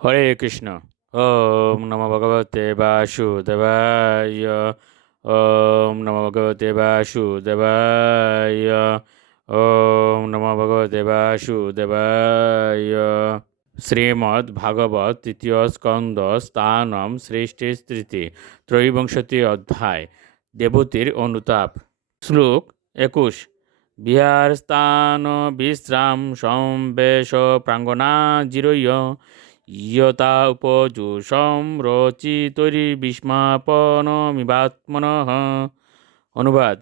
হরে কৃষ্ণ। ওম নমো ভগবতে বাসুদেবায়। ওম নমো ভগবতে বাসুদেবায়। ওম নমো ভগবতে বাসুদেবায়। শ্রীমদ্ ভাগবত তৃতীয় স্কন্দ স্থানম সৃষ্টি স্থিতি ত্রয়োবিংশতি অধ্যায় দেবতীর অনুতাপ। শ্লোক 21। বিহার স্থান বিশ্রাম সংবেশ প্রাঙ্গনা জিরয় ইয়তা উপজুষম রচিতরি বিস্মাপনমিবাত্মনঃ। অনুবাদ: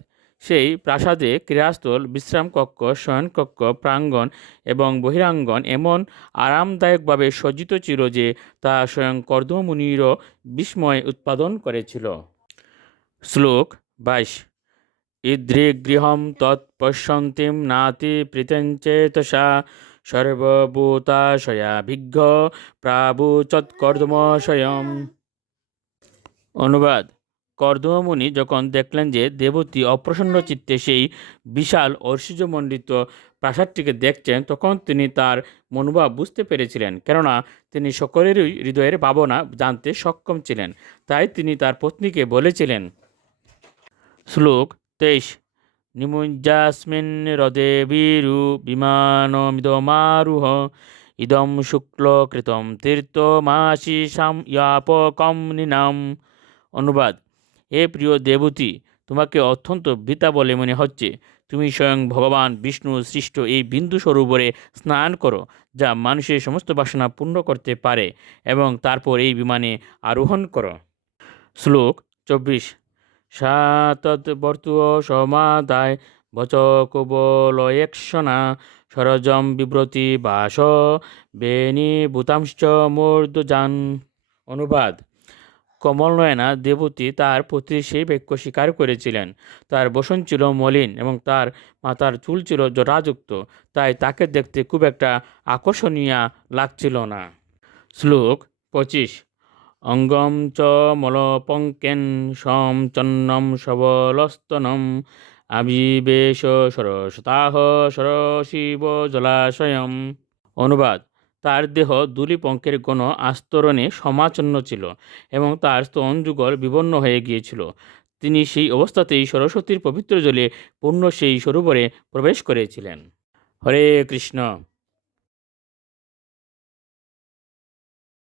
সেই প্রাসাদে ক্রীড়াস্থল, বিশ্রামকক্ষ, শয়নকক্ষ, প্রাঙ্গণ এবং বহিরাঙ্গন এমন আরামদায়কভাবে সজ্জিত ছিল যে তা স্বয়ং কর্দমুনিরও বিস্ময় উৎপাদন করেছিল। শ্লোক 22। ঈদৃগৃহম তৎপশ্যন্তিম নাতি প্রীতেঞ্চেতসা সর্বভূতাশয়াভিজ্ঞ প্রাবুচৎকর্দমস্বয়ং। অনুবাদ: কর্দমমুনি যখন দেখলেন যে দেবতী অপ্রসন্ন চিত্তে সেই বিশাল ঐশ্বর্যমণ্ডিত প্রাসাদটিকে দেখছেন, তখন তিনি তার মনোভাব বুঝতে পেরেছিলেন। কেননা তিনি সকলেরই হৃদয়ের ভাবনা জানতে সক্ষম ছিলেন। তাই তিনি তার পত্নীকে বলেছিলেন। শ্লোক 23। নিমুঞ্জাস্মিন হ্রদে বীরু বিমানমিদমারুহ ইদম শুক্লকৃতম তীর্থমাশিষাম ইয়াপকম নিনাম। অনুবাদ: হে প্রিয় দেবতী, তোমাকে অত্যন্ত বৃথা বলে মনে হচ্ছে। তুমি স্বয়ং ভগবান বিষ্ণু সৃষ্ট এই বিন্দু সরোবরে স্নান করো, যা মানুষের সমস্ত বাসনা পূর্ণ করতে পারে, এবং তারপর এই বিমানে আরোহণ করো। শ্লোক 24। সা তদ্বর্তুঃ সমাদায় বচ কুবলয়েক্ষণা সরজম বিব্রতি বাস বেনি ভূতাংশ্চ মূর্ধজান। অনুবাদ: কমলনয়না দেবতী তার পতির সেই বাক্য স্বীকার করেছিলেন। তার বসন ছিল মলিন এবং তার মাথার চুল ছিল জটাযুক্ত, তাই তাকে দেখতে খুব একটা আকর্ষণীয় লাগছিল না। শ্লোক 25। অঙ্গম চ মলপঙ্কেন সম চন্নম সবলস্তনম আবিবেশ সরসতাহ সরশিব জলাশয়ম। অনুবাদ: তার দেহ দুলিপঙ্কের ঘন আস্তরণে সমাচ্ছন্ন ছিল এবং তার স্তন যুগল বিবর্ণ হয়ে গিয়েছিল। তিনি সেই অবস্থাতেই সরস্বতীর পবিত্র জলে পূর্ণ সেই সরোবরে প্রবেশ করেছিলেন। হরে কৃষ্ণ।